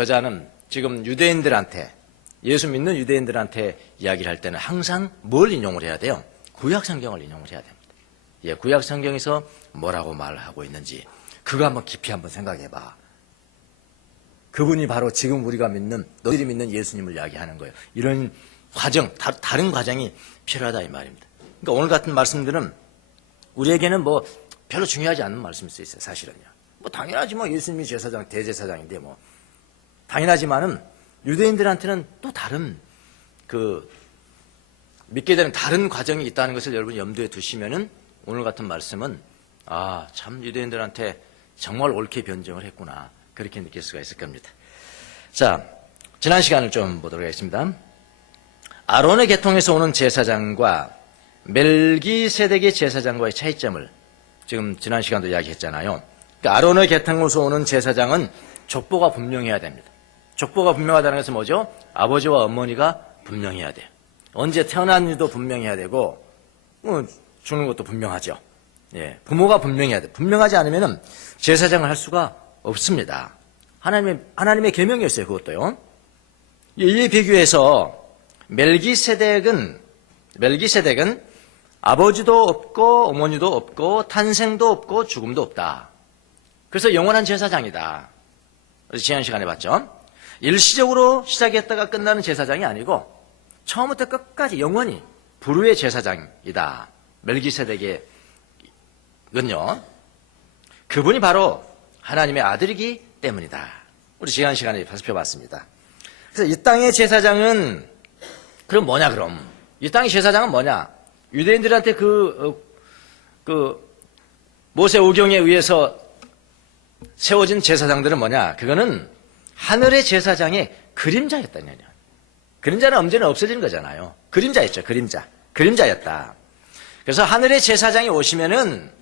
여자는 지금 유대인들한테, 예수 믿는 유대인들한테 이야기를 할 때는 항상 뭘 인용을 해야 돼요? 구약 성경을 인용을 해야 됩니다. 예, 구약 성경에서 뭐라고 말하고 있는지 그거 한번 깊이 한번 생각해 봐. 그분이 바로 지금 우리가 믿는, 너희들이 믿는 예수님을 이야기하는 거예요. 이런 과정, 다른 과정이 필요하다 이 말입니다. 그러니까 오늘 같은 말씀들은 우리에게는 뭐 별로 중요하지 않은 말씀일 수 있어요. 사실은요. 뭐 당연하지 뭐 예수님이 제사장, 대제사장인데 뭐 당연하지만은 유대인들한테는 또 다른 믿게 되는 다른 과정이 있다는 것을 여러분 염두에 두시면은 오늘 같은 말씀은 참 유대인들한테 정말 옳게 변증을 했구나 그렇게 느낄 수가 있을 겁니다. 자, 지난 시간을 좀 보도록 하겠습니다. 아론의 계통에서 오는 제사장과 멜기세덱의 제사장과의 차이점을 지금 지난 시간도 이야기했잖아요. 그러니까 아론의 계통에서 오는 제사장은 족보가 분명해야 됩니다. 족보가 분명하다는 것은 뭐죠? 아버지와 어머니가 분명해야 돼요. 언제 태어났는지도 분명해야 되고 죽는 것도 분명하죠. 예, 부모가 분명해야 돼요. 분명하지 않으면 제사장을 할 수가 없습니다. 하나님의 계명이었어요. 그것도요. 이에 비교해서 멜기세덱은 아버지도 없고 어머니도 없고 탄생도 없고 죽음도 없다. 그래서 영원한 제사장이다. 그래서 지난 시간에 봤죠. 일시적으로 시작했다가 끝나는 제사장이 아니고 처음부터 끝까지 영원히 불후의 제사장이다. 멜기세덱은요. 그분이 바로 하나님의 아들이기 때문이다. 우리 지난 시간에 살펴봤습니다. 그래서 이 땅의 제사장은 그럼 뭐냐 그럼? 이 땅의 제사장은 뭐냐? 유대인들한테 모세 오경에 의해서 세워진 제사장들은 뭐냐? 그거는 하늘의 제사장의 그림자였다는 거예요. 그림자는 언제는 없어지는 거잖아요. 그림자였죠. 그림자였다. 그래서 하늘의 제사장이 오시면은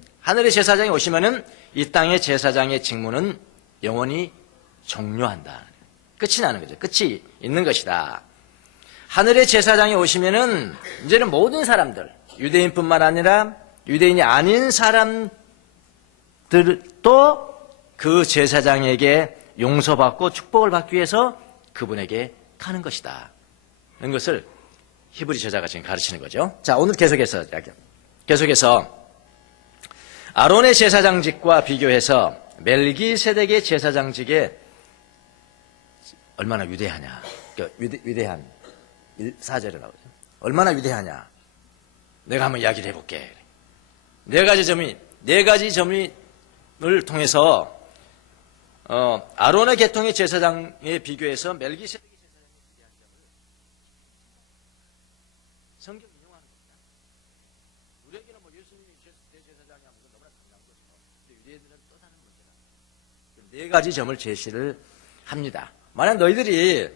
이 땅의 제사장의 직무는 영원히 종료한다. 끝이 나는 거죠. 끝이 있는 것이다. 하늘의 제사장이 오시면은 이제는 모든 사람들, 유대인뿐만 아니라 유대인이 아닌 사람들도 그 제사장에게 용서받고 축복을 받기 위해서 그분에게 가는 것이다. 이런 것을 히브리 저자가 지금 가르치는 거죠. 자, 오늘 계속해서 아론의 제사장직과 비교해서 멜기세덱의 제사장직에 얼마나 위대하냐. 위대한 4절에 나오죠. 얼마나 위대하냐. 내가 한번 이야기를 해볼게. 네 가지 점을 통해서 아론의 계통의 제사장에 비교해서 멜기세덱의 제사장에 위대한 점을 성경 인용하는 겁니다. 우리에게는 뭐 예수님이 대제사장이 하면 너무나 당연한 거죠. 근데 유대인들은 또 다른 문제다. 네 가지 점을 제시를 합니다. 만약 너희들이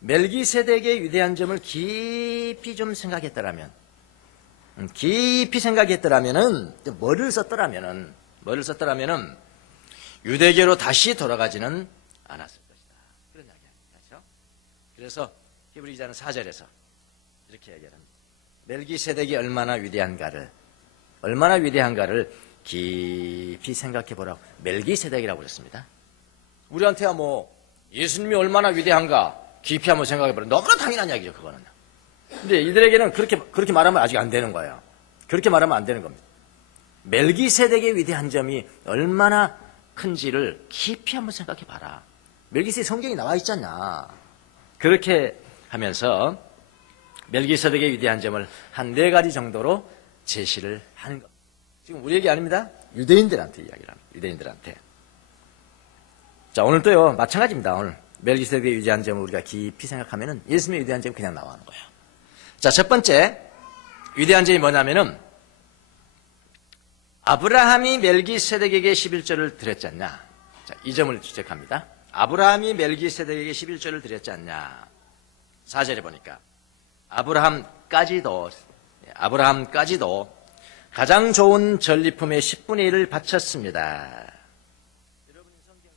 멜기세덱의 위대한 점을 깊이 좀 생각했더라면은 뭐를 썼더라면은 유대교로 다시 돌아가지는 않았을 것이다. 그런 이야기죠. 그래서 히브리 기자는 4절에서 이렇게 얘기합니다. 멜기세덱이 얼마나 위대한가를 깊이 생각해 보라고 멜기세덱이라고 그랬습니다. 우리한테야 뭐 예수님이 얼마나 위대한가 깊이 한번 생각해 보라. 너무나 당연한 이야기죠, 그거는. 근데 이들에게는 그렇게 말하면 아직 안 되는 거예요. 그렇게 말하면 안 되는 겁니다. 멜기세덱의 위대한 점이 얼마나 큰지를 깊이 한번 생각해 봐라. 멜기세덱 성경이 나와 있잖냐. 그렇게 하면서 멜기세덱의 위대한 점을 한 4가지 정도로 제시를 하는 겁니다. 지금 우리 얘기 아닙니다. 유대인들한테 이야기를 합니다. 유대인들한테. 자, 오늘 또요, 마찬가지입니다. 오늘 멜기세덱의 위대한 점을 우리가 깊이 생각하면은 예수님의 위대한 점이 그냥 나오는 거예요. 자, 첫 번째 위대한 점이 뭐냐면은 아브라함이 멜기세덱에게 11조를 드렸지 않냐. 자, 이 점을 지적합니다. 아브라함이 멜기세덱에게 11조를 드렸지 않냐. 4절에 보니까 아브라함까지도 가장 좋은 전리품의 10분의 1을 바쳤습니다. 여러분이 성경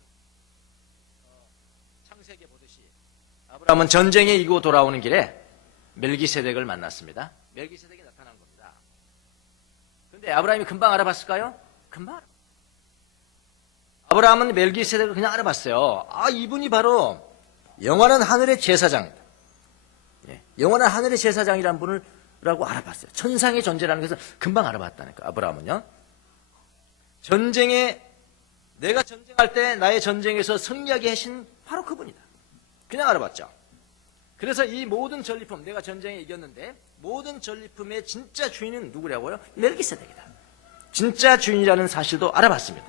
창세기 보듯이 아브라함은 전쟁에 이기고 돌아오는 길에 멜기세덱을 만났습니다. 멜기세덱이 나타난 겁니다. 그런데 아브라함이 금방 알아봤을까요? 금방 알아봤어요. 아브라함은 멜기세덱을 그냥 알아봤어요. 아, 이분이 바로 영원한 하늘의 제사장이다. 예, 영원한 하늘의 제사장이라는 분을 라고 알아봤어요. 천상의 존재라는 것을 금방 알아봤다니까, 아브라함은요. 전쟁에, 내가 전쟁할 때 나의 전쟁에서 승리하게 하신 바로 그분이다. 그냥 알아봤죠. 그래서 이 모든 전리품, 내가 전쟁에 이겼는데 모든 전리품의 진짜 주인은 누구라고요? 멜기세덱이다. 진짜 주인이라는 사실도 알아봤습니다.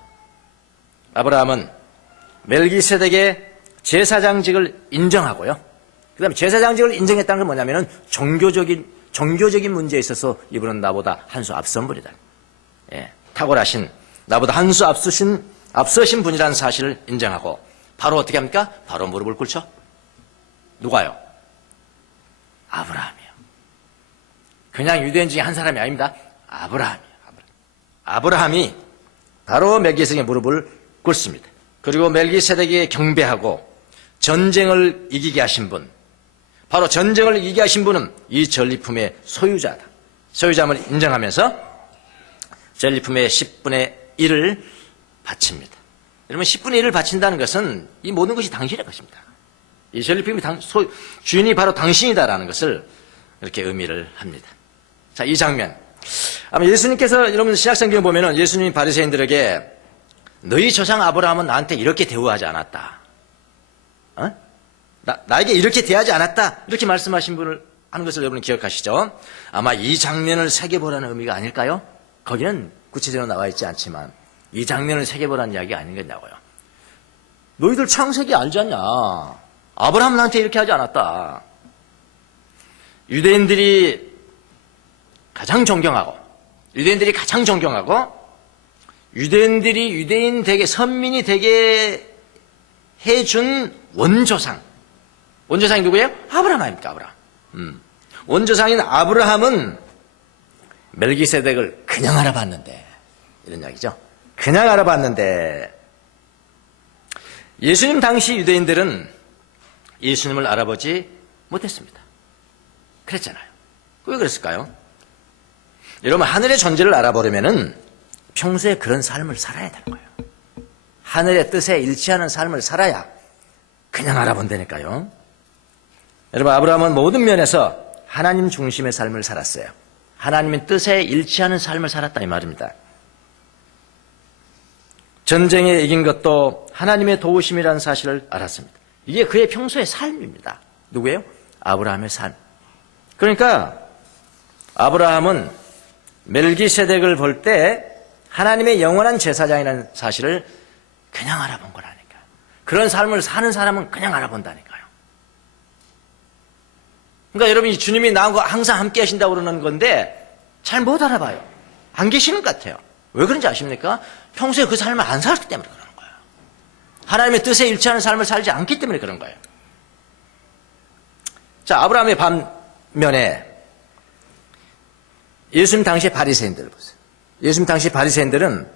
아브라함은 멜기세덱의 제사장직을 인정하고요. 그 다음에 제사장직을 인정했다는 건 뭐냐면은 종교적인 문제에 있어서 이분은 나보다 한 수 앞선 분이다. 예, 탁월하신, 나보다 한 수 앞서신 분이라는 사실을 인정하고, 바로 어떻게 합니까? 바로 무릎을 꿇죠. 누가요? 아브라함이요. 그냥 유대인 중에 한 사람이 아닙니다. 아브라함이요. 아브라함이 바로 멜기세덱의 무릎을 꿇습니다. 그리고 멜기세덱에게 경배하고 전쟁을 이기게 하신 분, 바로 전쟁을 이기게 하신 분은 이 전리품의 소유자다. 소유자임을 인정하면서 전리품의 10분의 1을 바칩니다. 여러분, 10분의 1을 바친다는 것은 이 모든 것이 당신의 것입니다. 이 전리품의 주인이 바로 당신이다라는 것을 이렇게 의미를 합니다. 자, 이 장면. 아마 예수님께서, 여러분 신약성경을 보면은 예수님이 바리새인들에게 너희 조상 아브라함은 나한테 이렇게 대우하지 않았다. 나에게 이렇게 대하지 않았다. 이렇게 말씀하신 분을 하는 것을 여러분 기억하시죠? 아마 이 장면을 새겨보라는 의미가 아닐까요? 거기는 구체적으로 나와 있지 않지만 이 장면을 새겨보라는 이야기가 아닌겠냐고요. 너희들 창세기 알지 않냐? 아브라함 나한테 이렇게 하지 않았다. 유대인들이 가장 존경하고 유대인들이 유대인 되게, 선민이 되게 해준 원조상이 누구예요? 아브라함 아닙니까? 아브라함. 원조상인 아브라함은 멜기세덱을 그냥 알아봤는데, 이런 이야기죠. 그냥 알아봤는데, 예수님 당시 유대인들은 예수님을 알아보지 못했습니다. 그랬잖아요. 왜 그랬을까요? 여러분, 하늘의 존재를 알아보려면은 평소에 그런 삶을 살아야 되는 거예요. 하늘의 뜻에 일치하는 삶을 살아야 그냥 알아본다니까요. 여러분, 아브라함은 모든 면에서 하나님 중심의 삶을 살았어요. 하나님의 뜻에 일치하는 삶을 살았다 이 말입니다. 전쟁에 이긴 것도 하나님의 도우심이라는 사실을 알았습니다. 이게 그의 평소의 삶입니다. 누구예요? 아브라함의 삶. 그러니까 아브라함은 멜기세덱을 볼 때 하나님의 영원한 제사장이라는 사실을 그냥 알아본 거라니까. 그런 삶을 사는 사람은 그냥 알아본다니까요. 그러니까 여러분, 이 주님이 나하고 항상 함께 하신다고 그러는 건데 잘 못 알아봐요. 안 계시는 것 같아요. 왜 그런지 아십니까? 평소에 그 삶을 안 살았기 때문에 그러는 거예요. 하나님의 뜻에 일치하는 삶을 살지 않기 때문에 그런 거예요. 자, 아브라함의 반면에 예수님 당시의 바리새인들을 보세요. 예수님 당시 바리새인들은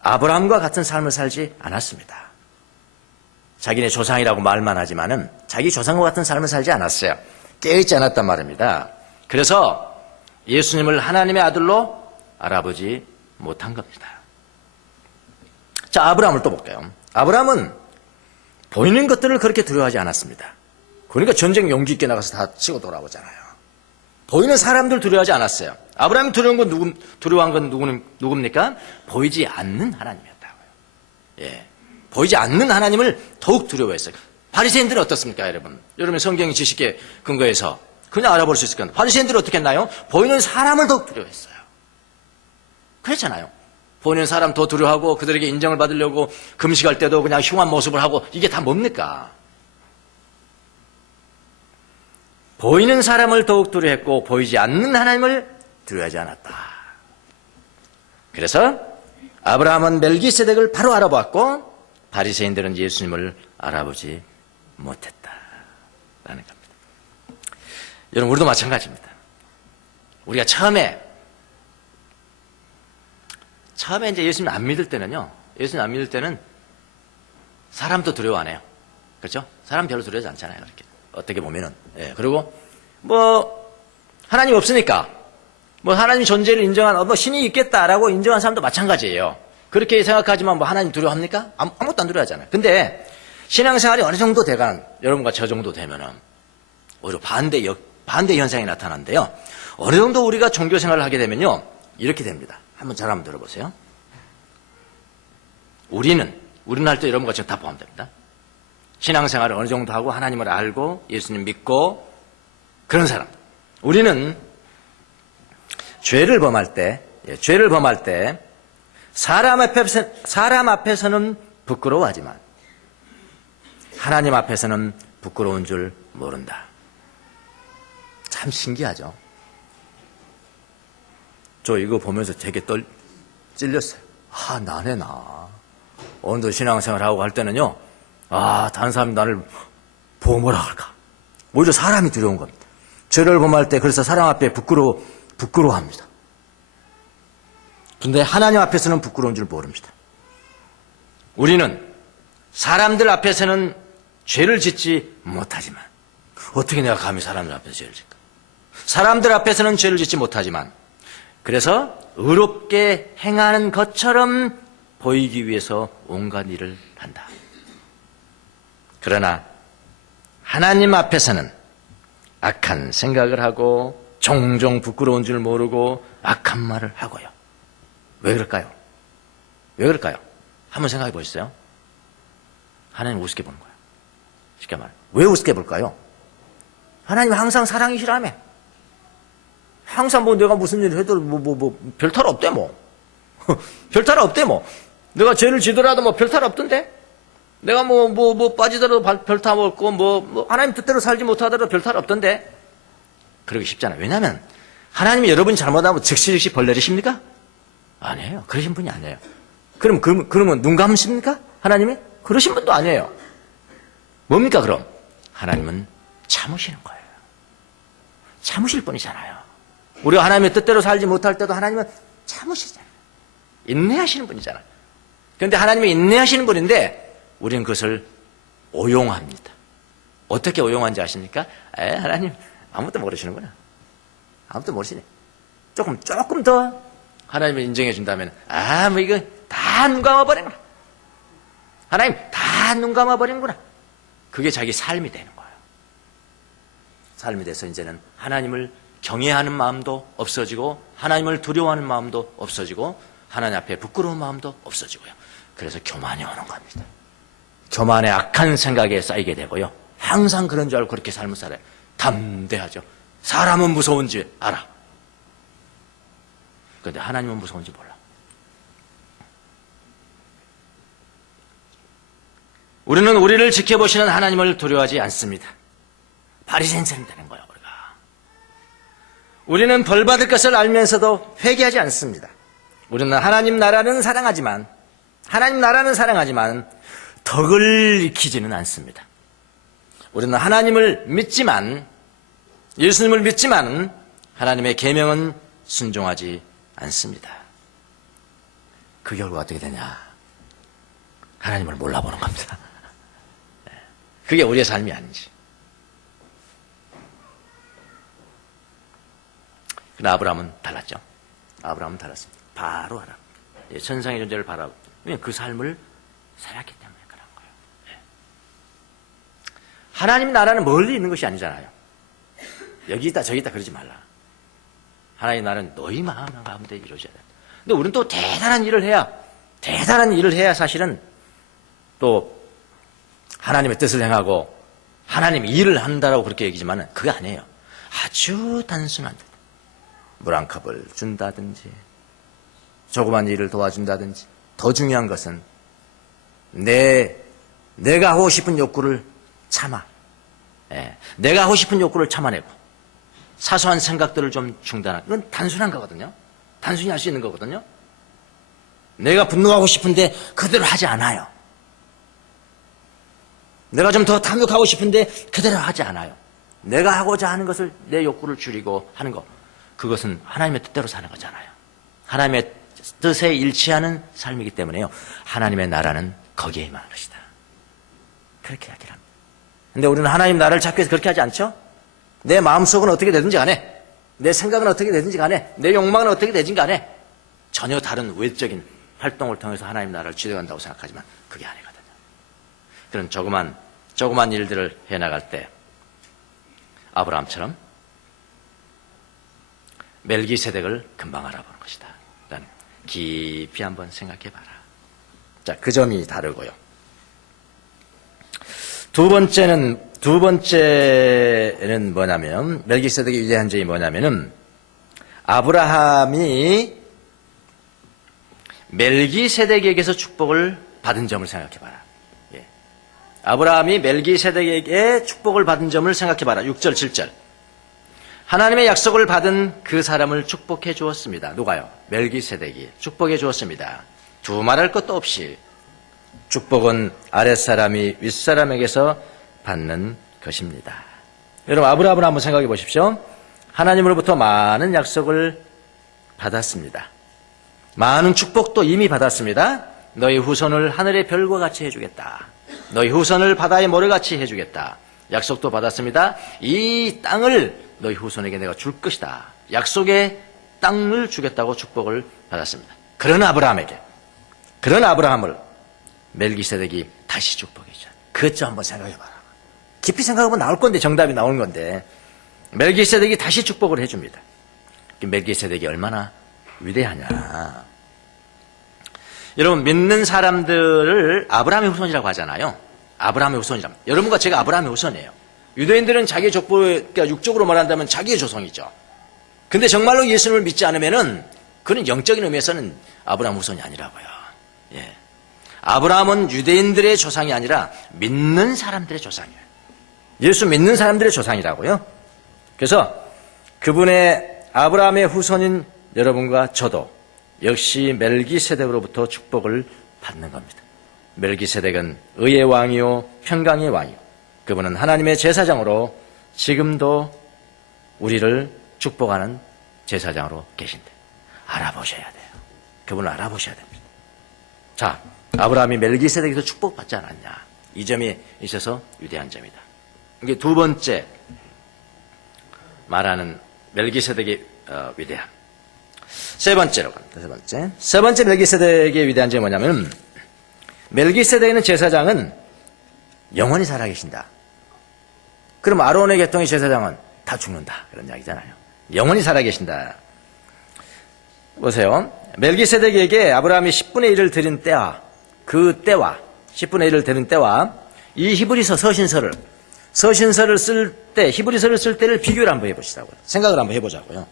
아브라함과 같은 삶을 살지 않았습니다. 자기네 조상이라고 말만 하지만은 자기 조상과 같은 삶을 살지 않았어요. 깨어있지 않았단 말입니다. 그래서 예수님을 하나님의 아들로 알아보지 못한 겁니다. 자, 아브라함을 또 볼까요? 아브라함은 보이는 것들을 그렇게 두려워하지 않았습니다. 그러니까 전쟁 용기 있게 나가서 다 치고 돌아오잖아요. 보이는 사람들 두려워하지 않았어요. 아브라함이 두려워한 건 누굽니까? 보이지 않는 하나님이었다고요. 예, 보이지 않는 하나님을 더욱 두려워했어요. 바리새인들은 어떻습니까, 여러분? 여러분 성경 지식에 근거해서 그냥 알아볼 수 있을 겁니다. 바리새인들은 어떻게 했나요? 보이는 사람을 더욱 두려워했어요. 그랬잖아요. 보이는 사람 더 두려워하고 그들에게 인정을 받으려고 금식할 때도 그냥 흉한 모습을 하고, 이게 다 뭡니까? 보이는 사람을 더욱 두려워했고 보이지 않는 하나님을 두려워하지 않았다. 그래서 아브라함은 멜기세덱을 바로 알아보았고 바리새인들은 예수님을 알아보지 못했다라는 겁니다. 여러분, 우리도 마찬가지입니다. 우리가 처음에 이제 예수님 안 믿을 때는요, 예수님 안 믿을 때는 사람도 두려워 안 해요. 그렇죠? 사람 별로 두려워하지 않잖아요. 이렇게. 어떻게 보면은. 예. 그리고 하나님 없으니까 하나님 존재를 인정한 신이 있겠다라고 인정한 사람도 마찬가지예요. 그렇게 생각하지만 뭐 하나님 두려워합니까? 아무것도 안 두려워하잖아요. 근데 신앙생활이 어느 정도 돼가는, 여러분과 저 정도 되면은 오히려 반대 현상이 나타나는데요. 어느 정도 우리가 종교 생활을 하게 되면요, 이렇게 됩니다. 한번 잘 한번 들어보세요. 우리는 할 때 여러분과 저 다 포함됩니다. 신앙생활을 어느 정도 하고 하나님을 알고 예수님 믿고 그런 사람. 우리는 죄를 범할 때 사람 앞에서는 부끄러워하지만 하나님 앞에서는 부끄러운 줄 모른다. 참 신기하죠. 저 이거 보면서 되게 찔렸어요. 나네 나. 오늘도 신앙생활하고 할 때는요, 다른 사람이 나를 보고 뭐라 할까. 오히려 사람이 두려운 겁니다. 죄를 범할 때 그래서 사람 앞에 부끄러워합니다. 근데 하나님 앞에서는 부끄러운 줄 모릅니다. 우리는 사람들 앞에서는 죄를 짓지 못하지만, 어떻게 내가 감히 사람들 앞에서 죄를 짓까? 사람들 앞에서는 죄를 짓지 못하지만, 그래서 의롭게 행하는 것처럼 보이기 위해서 온갖 일을 한다. 그러나 하나님 앞에서는 악한 생각을 하고 종종 부끄러운 줄 모르고 악한 말을 하고요. 왜 그럴까요? 한번 생각해 보셨어요? 하나님 우습게 보는 거예요. 쉽게 말해. 왜 우습게 볼까요? 하나님 항상 사랑이시라며. 항상 뭐 내가 무슨 일을 해도 별 탈 없대 뭐. 별 탈 없대 뭐. 내가 죄를 지더라도 뭐 별 탈 없던데? 내가 뭐 빠지더라도 별 탈 없고 뭐 하나님 뜻대로 살지 못하더라도 별 탈 없던데? 그러기 쉽잖아요. 왜냐하면 하나님이 여러분이 잘못하면 즉시 벌 내리십니까? 아니에요. 그러신 분이 아니에요. 그러면 눈 감으십니까? 하나님이? 그러신 분도 아니에요. 뭡니까 그럼? 하나님은 참으시는 거예요. 참으실 분이잖아요. 우리가 하나님의 뜻대로 살지 못할 때도 하나님은 참으시잖아요. 인내하시는 분이잖아요. 그런데 하나님이 인내하시는 분인데 우리는 그것을 오용합니다. 어떻게 오용한지 아십니까? 하나님 아무것도 모르시는구나. 아무것도 모르시네. 조금 더 하나님을 인정해 준다면 뭐 이거 다 눈 감아버리는구나. 하나님 다 눈 감아버리는구나. 그게 자기 삶이 되는 거예요. 삶이 돼서 이제는 하나님을 경외하는 마음도 없어지고 하나님을 두려워하는 마음도 없어지고 하나님 앞에 부끄러운 마음도 없어지고요. 그래서 교만이 오는 겁니다. 교만의 악한 생각에 쌓이게 되고요. 항상 그런 줄 알고 그렇게 삶을 살아요. 담대하죠. 사람은 무서운지 알아. 그런데 하나님은 무서운지 몰라. 우리는 우리를 지켜보시는 하나님을 두려워하지 않습니다. 바리새인처럼 되는 거예요. 우리는 벌받을 것을 알면서도 회개하지 않습니다. 우리는 하나님 나라는 사랑하지만 덕을 익히지는 않습니다. 우리는 하나님을 믿지만, 예수님을 믿지만 하나님의 계명은 순종하지 않습니다. 그 결과 어떻게 되냐? 하나님을 몰라보는 겁니다. 그게 우리의 삶이 아닌지. 근데 아브라함은 달랐죠. 아브라함은 달랐습니다. 바로 알아. 천상의 존재를 바라보고 그 삶을 살았기 때문에 그런 거예요. 하나님 나라는 멀리 있는 것이 아니잖아요. 여기 있다 저기 있다 그러지 말라. 하나님 나라는 너희 마음 가운데 이루어져야 된다. 근데 우리는 또 대단한 일을 해야 사실은 또 하나님의 뜻을 행하고 하나님이 일을 한다라고 그렇게 얘기지만은 그게 아니에요. 아주 단순한 물 한 컵을 준다든지 조그만 일을 도와준다든지 더 중요한 것은 내가 하고 싶은 욕구를 참아. 내가 하고 싶은 욕구를 참아내고 사소한 생각들을 좀 중단하고 이건 단순한 거거든요. 단순히 할 수 있는 거거든요. 내가 분노하고 싶은데 그대로 하지 않아요. 내가 좀 더 탐욕하고 싶은데 그대로 하지 않아요. 내가 하고자 하는 것을 내 욕구를 줄이고 하는 것. 그것은 하나님의 뜻대로 사는 거잖아요. 하나님의 뜻에 일치하는 삶이기 때문에요. 하나님의 나라는 거기에 임하는 것이다. 그렇게 이야기를 합니다. 근데 우리는 하나님 나라를 찾기 위해서 그렇게 하지 않죠? 내 마음속은 어떻게 되든지 간에, 내 생각은 어떻게 되든지 간에, 내 욕망은 어떻게 되든지 간에 전혀 다른 외적인 활동을 통해서 하나님 나라를 지도한다고 생각하지만 그게 아니거든요. 그런 조그만 일들을 해나갈 때 아브라함처럼 멜기세덱을 금방 알아보는 것이다. 라는 깊이 한번 생각해봐라. 자, 그 점이 다르고요. 두 번째는 뭐냐면, 멜기세덱의 위대한 점이 뭐냐면은, 아브라함이 멜기세덱에게서 축복을 받은 점을 생각해봐라. 예. 아브라함이 멜기세덱에게 축복을 받은 점을 생각해봐라. 6절, 7절. 하나님의 약속을 받은 그 사람을 축복해 주었습니다. 누가요? 멜기세덱이 축복해 주었습니다. 두말할 것도 없이 축복은 아랫사람이 윗사람에게서 받는 것입니다. 여러분, 아브라함을 한번 생각해 보십시오. 하나님으로부터 많은 약속을 받았습니다. 많은 축복도 이미 받았습니다. 너희 후손을 하늘의 별과 같이 해주겠다. 너희 후손을 바다의 모래같이 해주겠다. 약속도 받았습니다. 이 땅을 너희 후손에게 내가 줄 것이다. 약속의 땅을 주겠다고 축복을 받았습니다. 그런 아브라함을 멜기세덱이 다시 축복해 줘. 그것 한번 생각해봐라. 깊이 생각하면 나올 건데, 정답이 나오는 건데, 멜기세덱이 다시 축복을 해줍니다. 멜기세덱이 얼마나 위대하냐. 여러분, 믿는 사람들을 아브라함의 후손이라고 하잖아요. 아브라함의 후손이라면. 여러분과 제가 아브라함의 후손이에요. 유대인들은 자기의 족보, 그러니까 육적으로 말한다면 자기의 조상이죠. 근데 정말로 예수님을 믿지 않으면은 그는 영적인 의미에서는 아브라함 후손이 아니라고요. 예. 아브라함은 유대인들의 조상이 아니라 믿는 사람들의 조상이에요. 예수 믿는 사람들의 조상이라고요. 그래서 그분의 아브라함의 후손인 여러분과 저도 역시 멜기세덱으로부터 축복을 받는 겁니다. 멜기세덱은 의의 왕이요 평강의 왕이요. 그분은 하나님의 제사장으로 지금도 우리를 축복하는 제사장으로 계신데 알아보셔야 돼요. 그분을 알아보셔야 됩니다. 자, 아브라함이 멜기세덱에서 축복받지 않았냐. 이 점이 있어서 위대한 점이다. 이게 두 번째 말하는 멜기세덱의 위대함. 세 번째로 갑니다. 세 번째 멜기세덱의 위대한 점이 뭐냐면, 멜기세덱에는 제사장은 영원히 살아계신다. 그럼 아론의 계통의 제사장은 다 죽는다. 그런 이야기잖아요. 영원히 살아계신다. 보세요. 멜기세덱에게 아브라함이 10분의 1을 드린 때와 그 때와 10분의 1을 드린 때와 이 히브리서 서신서를 쓸 때, 히브리서를 쓸 때를 비교를 한번 해보시라고요. 생각을 한번 해보자고요.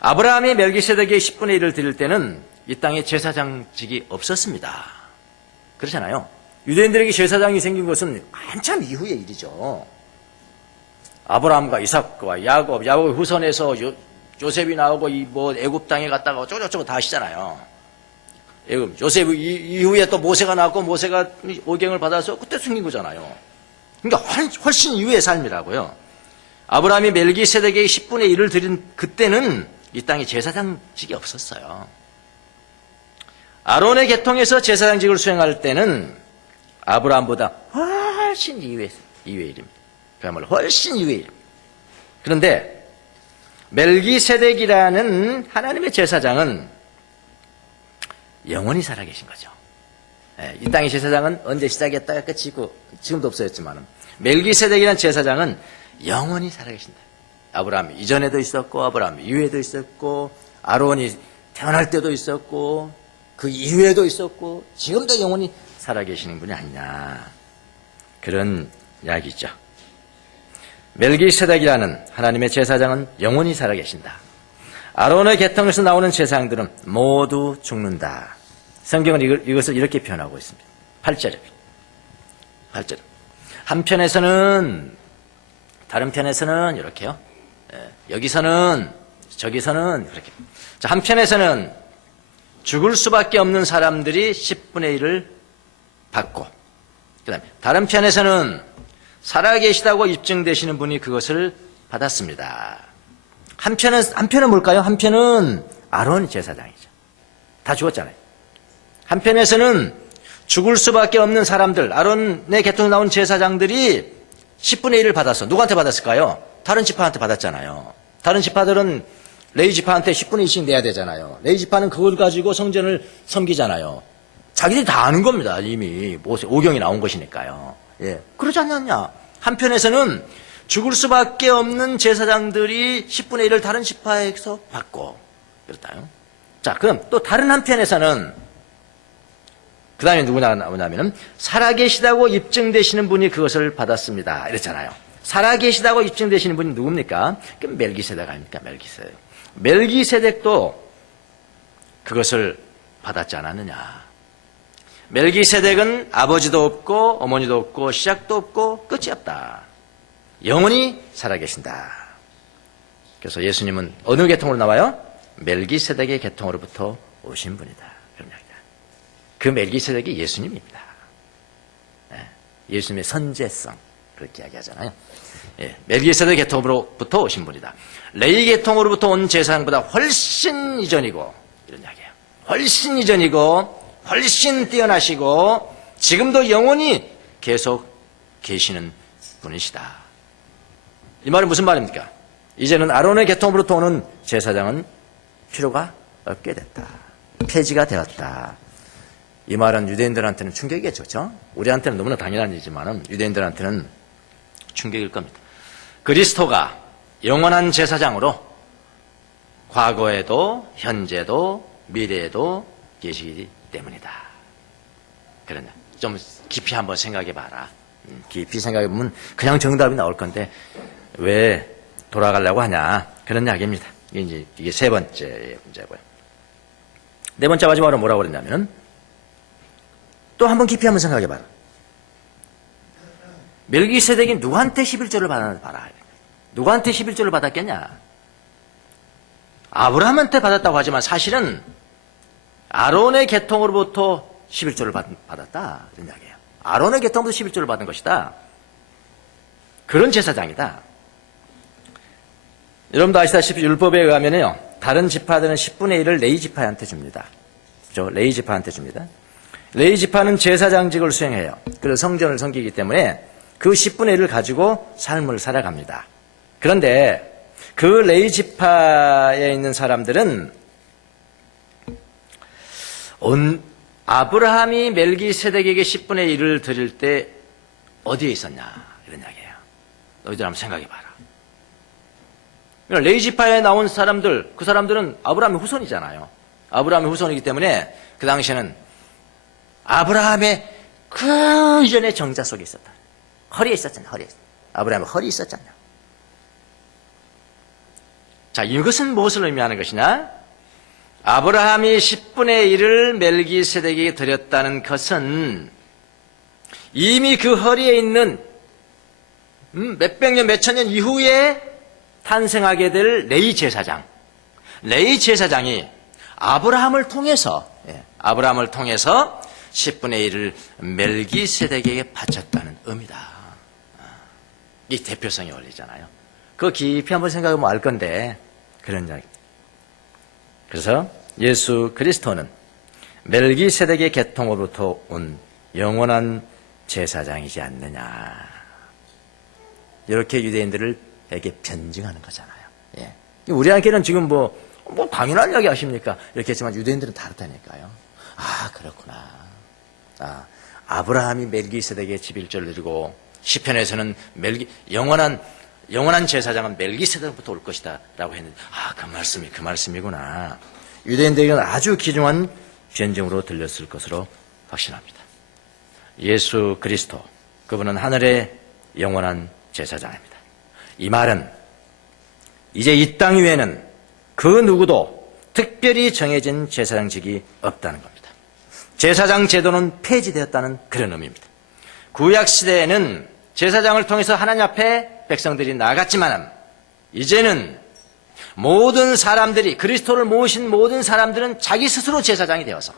아브라함이 멜기세덱에게 10분의 1을 드릴 때는 이 땅에 제사장직이 없었습니다. 그렇잖아요. 유대인들에게 제사장이 생긴 것은 한참 이후의 일이죠. 아브라함과 이삭과 야곱의 후손에서 요셉이 나오고 애굽 땅에 갔다가 어쩌고저쩌고 다 하시잖아요. 요셉 이후에 또 모세가 나왔고 모세가 오경을 받아서 그때 생긴 거잖아요. 그러니까 훨씬 이후의 삶이라고요. 아브라함이 멜기세덱에게 10분의 1을 드린 그때는 이 땅에 제사장직이 없었어요. 아론의 계통에서 제사장직을 수행할 때는 아브라함보다 훨씬 이후의 일입니다. 그야말로 훨씬 이후의 일입니다. 그런데 멜기세덱이라는 하나님의 제사장은 영원히 살아계신 거죠. 이 땅의 제사장은 언제 시작했다가 끝이고 지금도 없어졌지만 멜기세덱이라는 제사장은 영원히 살아계신다. 아브라함 이전에도 있었고 아브라함 이후에도 있었고 아론이 태어날 때도 있었고 그 이후에도 있었고 지금도 영원히 살아계시는 분이 아니냐. 그런 이야기죠. 멜기세덱이라는 하나님의 제사장은 영원히 살아계신다. 아론의 계통에서 나오는 제사장들은 모두 죽는다. 성경은 이것을 이렇게 표현하고 있습니다. 8절에. 한편에서는, 다른 편에서는 이렇게요. 여기서는, 저기서는 이렇게. 자, 한편에서는 죽을 수밖에 없는 사람들이 10분의 1을 받고, 그 다음에 다른 편에서는 살아계시다고 입증되시는 분이 그것을 받았습니다. 한편은 뭘까요? 한편은 아론 제사장이죠. 다 죽었잖아요. 한편에서는 죽을 수밖에 없는 사람들, 아론의 계통에 나온 제사장들이 10분의 1을 받았어. 누구한테 받았을까요? 다른 지파한테 받았잖아요. 다른 지파들은 레위지파한테 10분의 1씩 내야 되잖아요. 레위지파는 그걸 가지고 성전을 섬기잖아요. 자기들이 다 아는 겁니다. 이미 오경이 나온 것이니까요. 예, 그러지 않느냐. 한편에서는 죽을 수밖에 없는 제사장들이 10분의 1을 다른 지파에서 받고 그렇다요. 자, 그럼 또 다른 한편에서는 그 다음에 누구나 나오냐면은 살아계시다고 입증되시는 분이 그것을 받았습니다. 이랬잖아요. 살아계시다고 입증되시는 분이 누굽니까? 그 멜기세덱 아닙니까? 멜기세덱. 멜기세덱도 그것을 받았지 않았느냐. 멜기세덱은 아버지도 없고 어머니도 없고 시작도 없고 끝이 없다. 영원히 살아계신다. 그래서 예수님은 어느 계통으로 나와요? 멜기세덱의 계통으로부터 오신 분이다. 그런 이야기다. 그 멜기세덱이 예수님입니다. 예수님의 선제성 그렇게 이야기하잖아요. 멜기세덱 계통으로부터 오신 분이다. 레위 계통으로부터 온 제사장보다 훨씬 이전이고 이런 이야기예요. 훨씬 이전이고 훨씬 뛰어나시고 지금도 영원히 계속 계시는 분이시다. 이 말은 무슨 말입니까? 이제는 아론의 계통으로부터 오는 제사장은 필요가 없게 됐다. 폐지가 되었다. 이 말은 유대인들한테는 충격이겠죠. 그렇죠? 우리한테는 너무나 당연한 일이지만 유대인들한테는 충격일 겁니다. 그리스도가 영원한 제사장으로 과거에도 현재도 미래에도 계시기 때문이다. 그러냐. 좀 깊이 한번 생각해 봐라. 깊이 생각해 보면 그냥 정답이 나올 건데 왜 돌아가려고 하냐. 그런 이야기입니다. 이게 세 번째 문제고요. 네 번째 마지막으로 뭐라고 그랬냐면 또 한번 깊이 한번 생각해 봐라. 멜기세덱이 누구한테 11조를 받았나 봐라. 누구한테 11조를 받았겠냐? 아브라함한테 받았다고 하지만 사실은 아론의 계통으로부터 11조를 받았다. 이런 이야기예요. 아론의 계통으로부터 11조를 받은 것이다. 그런 제사장이다. 여러분도 아시다시피 율법에 의하면요. 다른 지파들은 10분의 1을 레위 지파한테 줍니다. 그렇죠? 레위 지파한테 줍니다. 레위 지파는 제사장직을 수행해요. 그래서 성전을 섬기기 때문에 그 10분의 1을 가지고 삶을 살아갑니다. 그런데 그 레위 지파에 있는 사람들은 아브라함이 멜기세덱에게 10분의 1을 드릴 때 어디에 있었냐 이런 이야기예요. 너희들 한번 생각해 봐라. 레위 지파에 나온 사람들, 그 사람들은 아브라함의 후손이잖아요. 아브라함의 후손이기 때문에 그 당시에는 아브라함의 그 이전의 정자 속에 있었다. 허리에 있었잖아요. 허리에. 아브라함의 허리에 있었잖아요. 자, 이것은 무엇을 의미하는 것이냐? 아브라함이 10분의 1을 멜기세덱에게 드렸다는 것은 이미 그 허리에 있는 몇백 년, 몇천 년 이후에 탄생하게 될 레위 제사장. 레위 제사장이 아브라함을 통해서 10분의 1을 멜기세덱에게 바쳤다는 의미다. 이 대표성이 원리잖아요. 그거 깊이 한번 생각해보면 알 건데 그런 이야기. 그래서 예수 그리스도는 멜기세덱의 계통으로부터 온 영원한 제사장이지 않느냐. 이렇게 유대인들에게 변증하는 거잖아요. 예. 우리한테는 지금 뭐 당연한 이야기 아십니까? 이렇게 했지만 유대인들은 다르다니까요. 아, 그렇구나. 아브라함이 멜기세덱의 11조를 드리고 시편에서는 영원한 제사장은 멜기세덱부터 올 것이다 라고 했는데 그 말씀이 그 말씀이구나. 유대인들에게는 아주 귀중한 변증으로 들렸을 것으로 확신합니다. 예수 그리스도 그분은 하늘의 영원한 제사장입니다. 이 말은 이제 이 땅 위에는 그 누구도 특별히 정해진 제사장직이 없다는 겁니다. 제사장 제도는 폐지되었다는 그런 의미입니다. 구약시대에는 제사장을 통해서 하나님 앞에 백성들이 나아갔지만 이제는 모든 사람들이 그리스도를 모신 모든 사람들은 자기 스스로 제사장이 되어서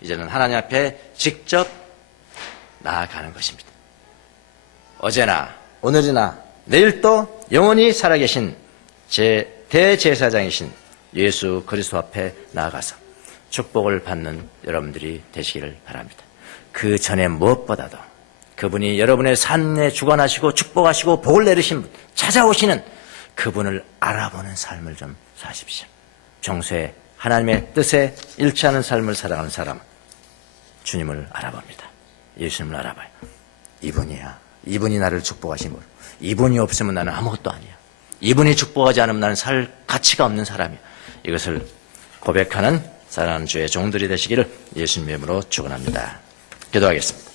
이제는 하나님 앞에 직접 나아가는 것입니다. 어제나 오늘이나 내일도 영원히 살아계신 대제사장이신 예수 그리스도 앞에 나아가서 축복을 받는 여러분들이 되시기를 바랍니다. 그 전에 무엇보다도 그분이 여러분의 삶에 주관하시고 축복하시고 복을 내리신 분, 찾아오시는 그분을 알아보는 삶을 좀 사십시오. 평소에 하나님의 뜻에 일치하는 삶을 살아가는 사람은 주님을 알아봅니다. 예수님을 알아봐요. 이분이야. 이분이 나를 축복하신 분. 이분이 없으면 나는 아무것도 아니야. 이분이 축복하지 않으면 나는 살 가치가 없는 사람이야. 이것을 고백하는 사랑하는 주의 종들이 되시기를 예수님의 이름으로 축원합니다. 기도하겠습니다.